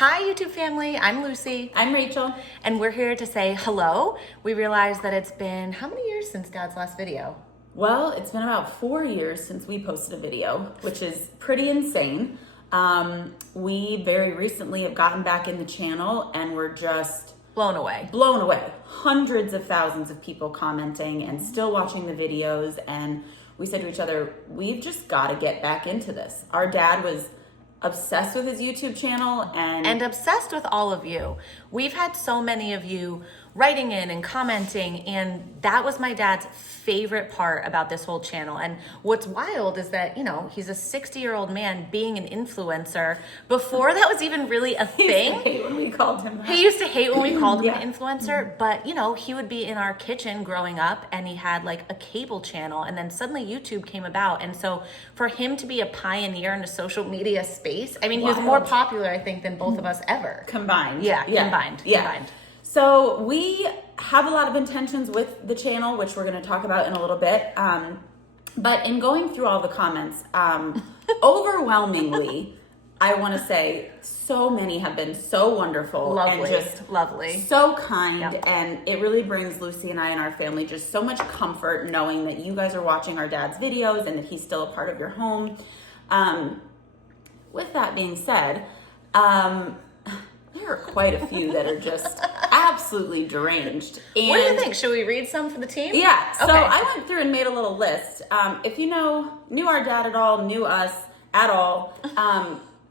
Hi, YouTube family. I'm Lucy. I'm Rachel. And we're here to say hello. We realized that it's been how many years since Dad's last video? Well, it's been about 4 years since we posted a video, which is pretty insane. We very recently have gotten back in the channel and we're just Blown away. blown away. Hundreds of thousands of people commenting and still watching the videos. And we said to each other, we've just got to get back into this. Our dad was obsessed with his YouTube channel And obsessed with all of you. We've had so many of you writing in and commenting, and that was my dad's favorite part about this whole channel. And what's wild is that, you know, he's a 60-year-old man being an influencer before that was even really a thing. He used to hate when we called him that. He used to hate when we called him Yeah. an influencer, but you know, he would be in our kitchen growing up and he had like a cable channel, and then suddenly YouTube came about. And so for him to be a pioneer in the social media space, I mean, he was more Wild. popular, I think, than both of us ever. Combined. Combined. So we have a lot of intentions with the channel, which we're going to talk about in a little bit. But in going through all the comments, overwhelmingly, I want to say so many have been so wonderful Lovely. and just Lovely. so kind. Yep. And it really brings Lucy and I and our family just so much comfort knowing that you guys are watching our dad's videos and that he's still a part of your home. With that being said, there are quite a few that are just absolutely deranged. And What do you think? Should we read some for the team? yeah, so Okay. I went through and made a little list. If you knew our dad at all, knew us at all,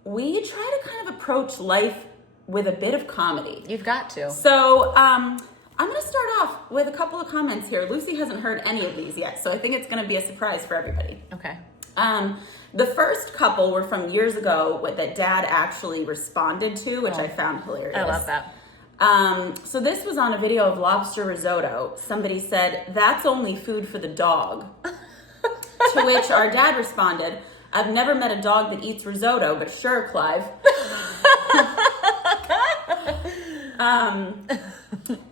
we try to kind of approach life with a bit of comedy. You've got to. So I'm going to start off with a couple of comments here. Lucy hasn't heard any of these yet, so I think it's going to be a surprise for everybody. Okay. The first couple were from years ago that Dad actually responded to, which I found hilarious. I love that. So this was on a video of lobster risotto. Somebody said, "That's only food for the dog." To which our dad responded, "I've never met a dog that eats risotto, but sure, Clive."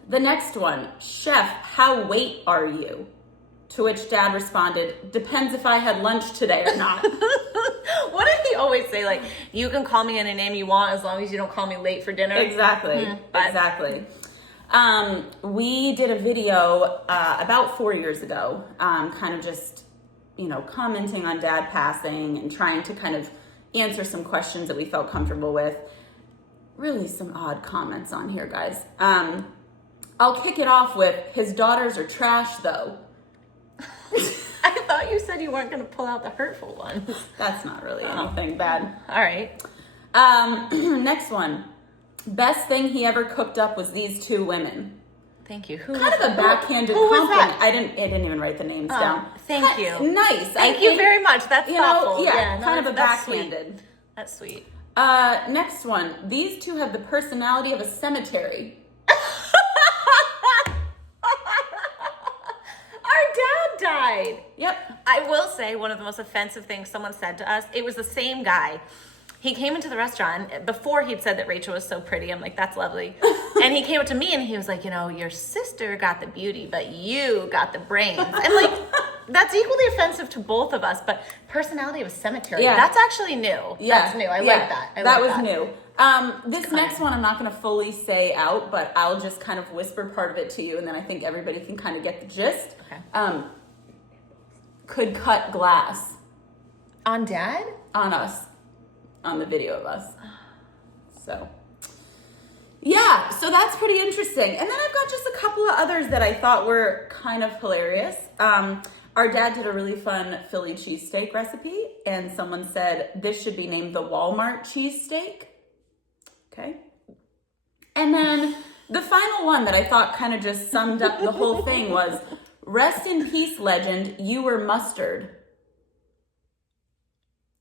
The next one, "Chef, how weight are you?" To which Dad responded, "Depends if I had lunch today or not." What did he always say? Like, you can call me any name you want as long as you don't call me late for dinner. Exactly. But- Exactly. We did a video about 4 years ago, kind of just, commenting on Dad passing and trying to kind of answer some questions that we felt comfortable with. Really some odd comments on here, guys. I'll kick it off with, "His daughters are trash, though." I thought you said you weren't going to pull out the hurtful ones. That's not really anything bad. All right. Next one. "Best thing he ever cooked up was these two women." Thank you. Who Kind of a backhanded who was compliment. that? I didn't even write the names down. Thank you. Nice. Thank you very much. That's thoughtful. Yeah, no, kind of a that's sweet. backhanded. That's sweet. Next one. "These two have the personality of a cemetery." Our dad died. Yep. I will say one of the most offensive things someone said to us, it was the same guy. He came into the restaurant before he'd said that Rachel was so pretty. I'm like, that's lovely. And he came up to me and he was like, your sister got the beauty, but you got the brains. And like, that's equally offensive to both of us, but personality of a cemetery, Yeah. that's actually new. Yeah. That's new. I Yeah. like that. That was new. This next one I'm not going to fully say out, but I'll just kind of whisper part of it to you, and then I think everybody can kind of get the gist. Okay. Could cut glass On Dad? on us, on the video of us. So, yeah, so that's pretty interesting. And then I've got just a couple of others that I thought were kind of hilarious. Our dad did a really fun Philly cheesesteak recipe, and someone said this should be named the Walmart cheesesteak. Okay. And then the final one that I thought kind of just summed up the whole thing was, "Rest in peace, legend, you were mustard."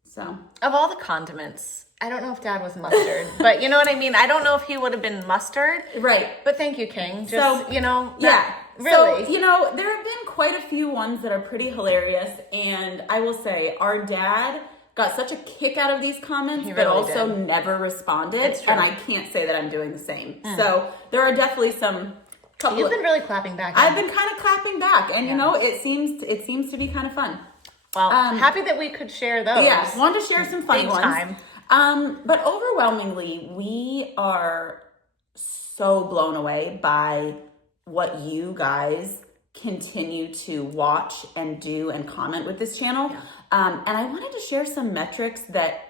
So, Of all the condiments, I don't know if Dad was mustard, but you know what I mean? I don't know if he would have been mustard. right. But thank you, King. Just, So, Yeah. Really. So, there have been quite a few ones that are pretty hilarious. And I will say, our dad got such a kick out of these comments, He but really also did. never responded. It's true. And I can't say that I'm doing the same. So there are definitely some couple You've of, been really clapping back. I've been kind of clapping back. And Yeah. it seems to be kind of fun. Well, happy that we could share those. Yeah, wanted to share some funny Big ones. time. But overwhelmingly, we are so blown away by what you guys continue to watch and do and comment with this channel. And I wanted to share some metrics that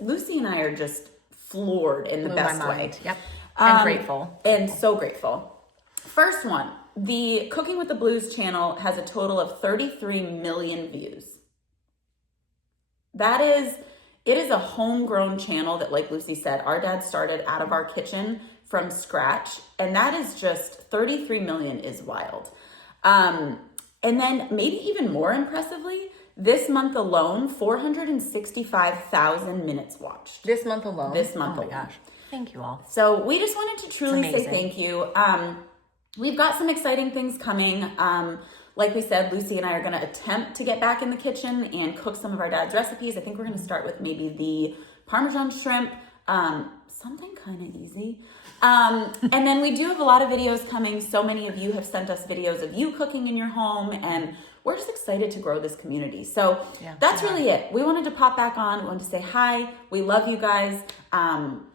Lucy and I are just floored in the best way. Yep. And grateful. And so grateful. First one, the Cooking with the Blues channel has a total of 33 million views. It is a homegrown channel that, like Lucy said, our dad started out of our kitchen from scratch. And that is just 33 million is wild. And then maybe even more impressively, this month alone, 465,000 minutes watched. This month alone? This month alone. Oh my gosh. Thank you all. So we just wanted to truly say thank you. We've got some exciting things coming. Like we said, Lucy and I are going to attempt to get back in the kitchen and cook some of our dad's recipes. I think we're going to start with maybe the Parmesan shrimp, something kind of easy. And then we do have a lot of videos coming. So many of you have sent us videos of you cooking in your home, and we're just excited to grow this community. So that's really it. We wanted to pop back on. We wanted to say hi. We love you guys.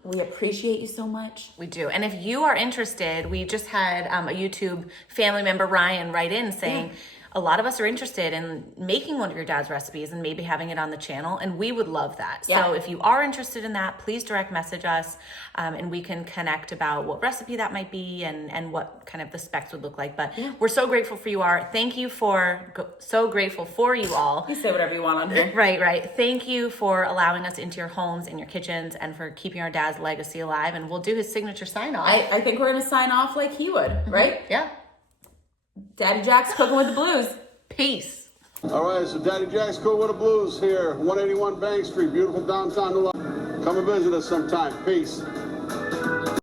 We appreciate you so much. We do. And if you are interested, we just had a YouTube family member, Ryan, write in saying, a lot of us are interested in making one of your dad's recipes and maybe having it on the channel, and we would love that. So if you are interested in that, please direct message us, and we can connect about what recipe that might be and what kind of the specs would look like. But we're so grateful for you are. Thank you so grateful for you all. You say whatever you want on here. Right. Thank you for allowing us into your homes and your kitchens and for keeping our dad's legacy alive. And we'll do his signature sign off. I think we're going to sign off like he would, right? Yeah. Daddy Jack's Cooking with the Blues. Peace. All right, so Daddy Jack's Cooking with the Blues here, 181 Bank Street, beautiful downtown New York. Come and visit us sometime. Peace.